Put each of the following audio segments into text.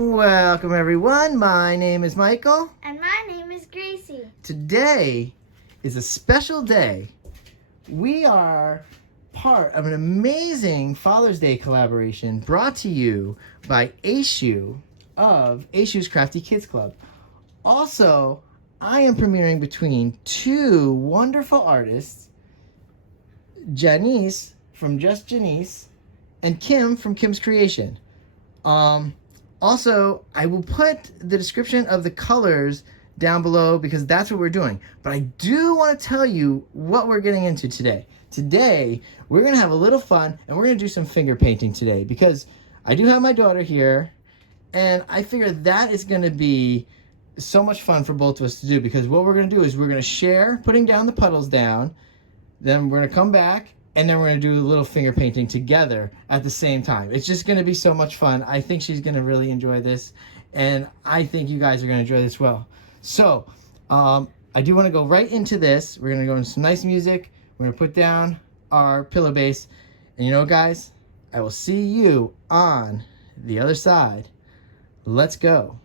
Welcome everyone, my name is Michael. And my name is Gracie. Today is a special day. We are part of an amazing Father's Day collaboration brought to you by Aishu of Aishu's Crafty Kids Club. Also, I am premiering between two wonderful artists, Janice from Just Janice and Kim from Kim's Creation. Also, I will put the description of the colors down below because that's what we're doing. But I do want to tell you what we're getting into today. Today, we're going to have a little fun and we're going to do some finger painting today because I do have my daughter here and I figure that is going to be so much fun for both of us to do because what we're going to do is we're going to share putting down the puddles down, then we're going to come back and then we're going to do a little finger painting together at the same time. It's just going to be so much fun. I think she's going to really enjoy this, and I think you guys are going to enjoy this well. So, I do want to go right into this. We're going to go into some nice music. We're going to put down our pillow base. And you know, guys, I will see you on the other side. Let's go.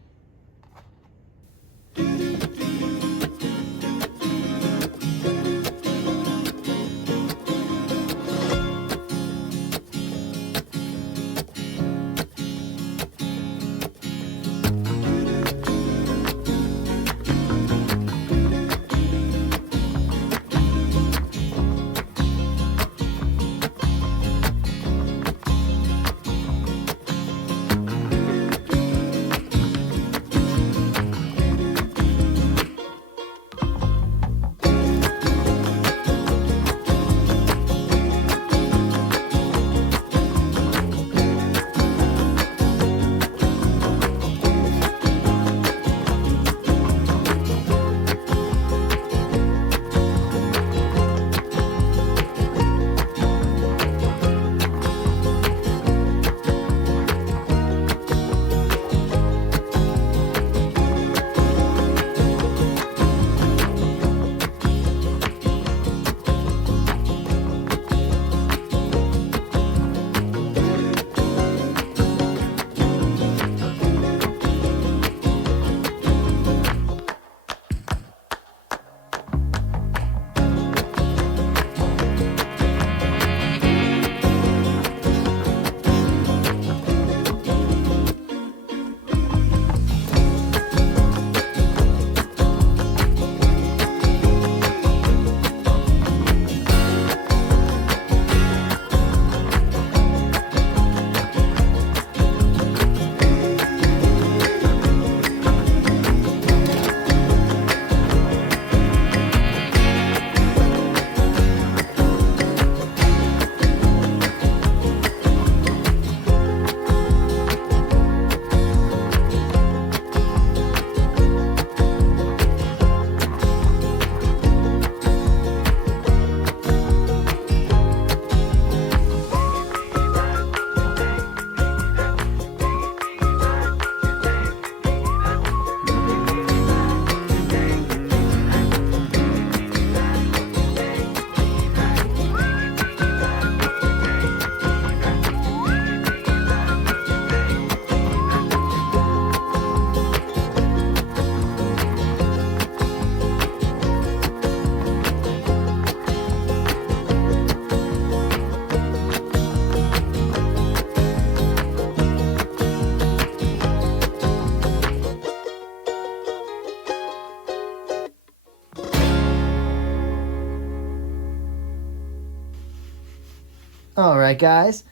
All right, guys,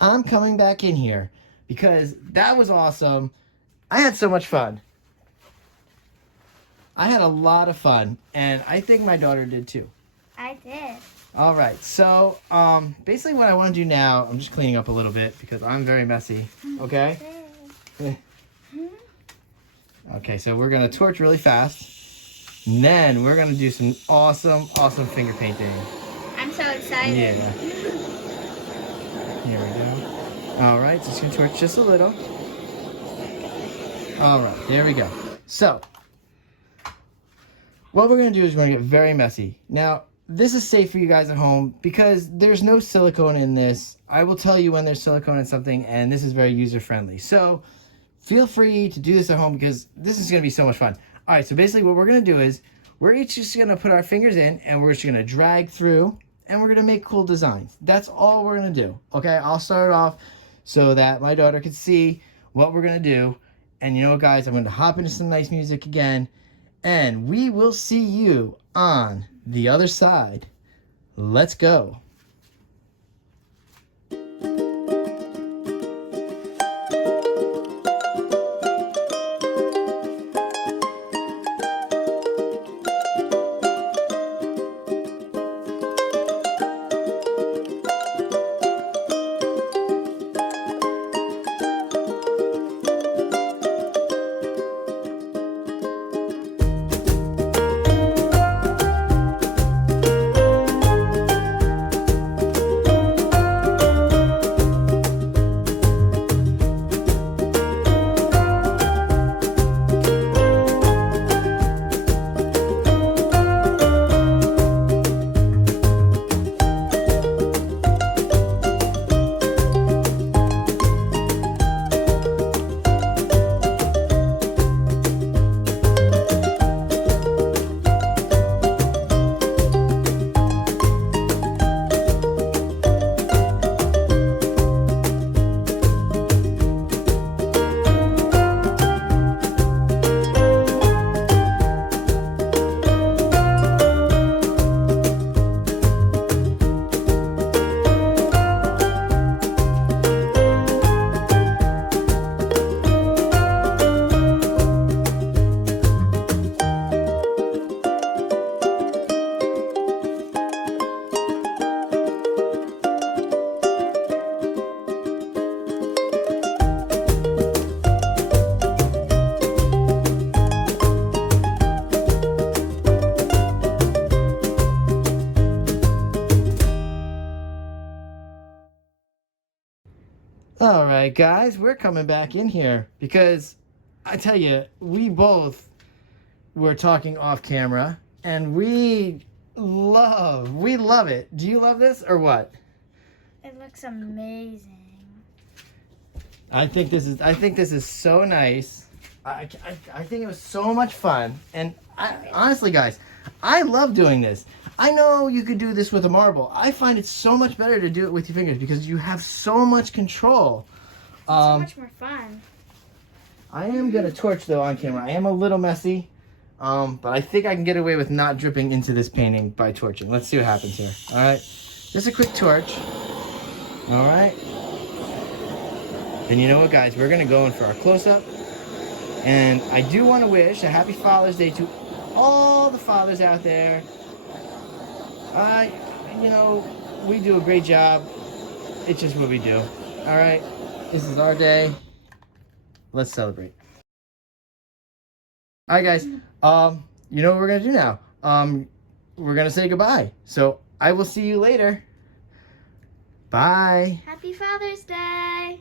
I'm coming back in here because that was awesome. I had so much fun. I had a lot of fun, and I think my daughter did too. I did. All right, so basically what I want to do now, I'm just cleaning up a little bit because I'm very messy, okay? Okay, so we're going to torch really fast, and then we're going to do some awesome finger painting. I'm so excited. Yeah. Here we go. All right, just going to torch just a little. All right, there we go. So, what we're going to do is we're going to get very messy. Now, this is safe for you guys at home because there's no silicone in this. I will tell you when there's silicone in something, and this is very user-friendly. So, feel free to do this at home because this is going to be so much fun. All right, so basically what we're going to do is we're each just going to put our fingers in and we're just going to drag through and we're going to make cool designs. That's all we're going to do. Okay, I'll start off so that my daughter can see what we're going to do. And you know what, guys, I'm going to hop into some nice music again and we will see you on the other side. Let's go. All right, guys, we're coming back in here because I tell you, we both were talking off camera and we love it. Do you love this or what? It looks amazing. I think this is so nice. I think it was so much fun. And honestly, guys, I love doing this. I know you could do this with a marble. I find it so much better to do it with your fingers because you have so much control. So much more fun. I am going to torch, though, on camera. I am a little messy, but I think I can get away with not dripping into this painting by torching. Let's see what happens here. All right, just a quick torch. All right. Then you know what, guys? We're going to go in for our close-up. And I do want to wish a happy Father's Day to all the fathers out there. You know, we do a great job. It's just what we do. All right, this is our day. Let's celebrate. All right, guys. You know what we're gonna do now? We're gonna say goodbye. So I will see you later. Bye. Happy Father's Day.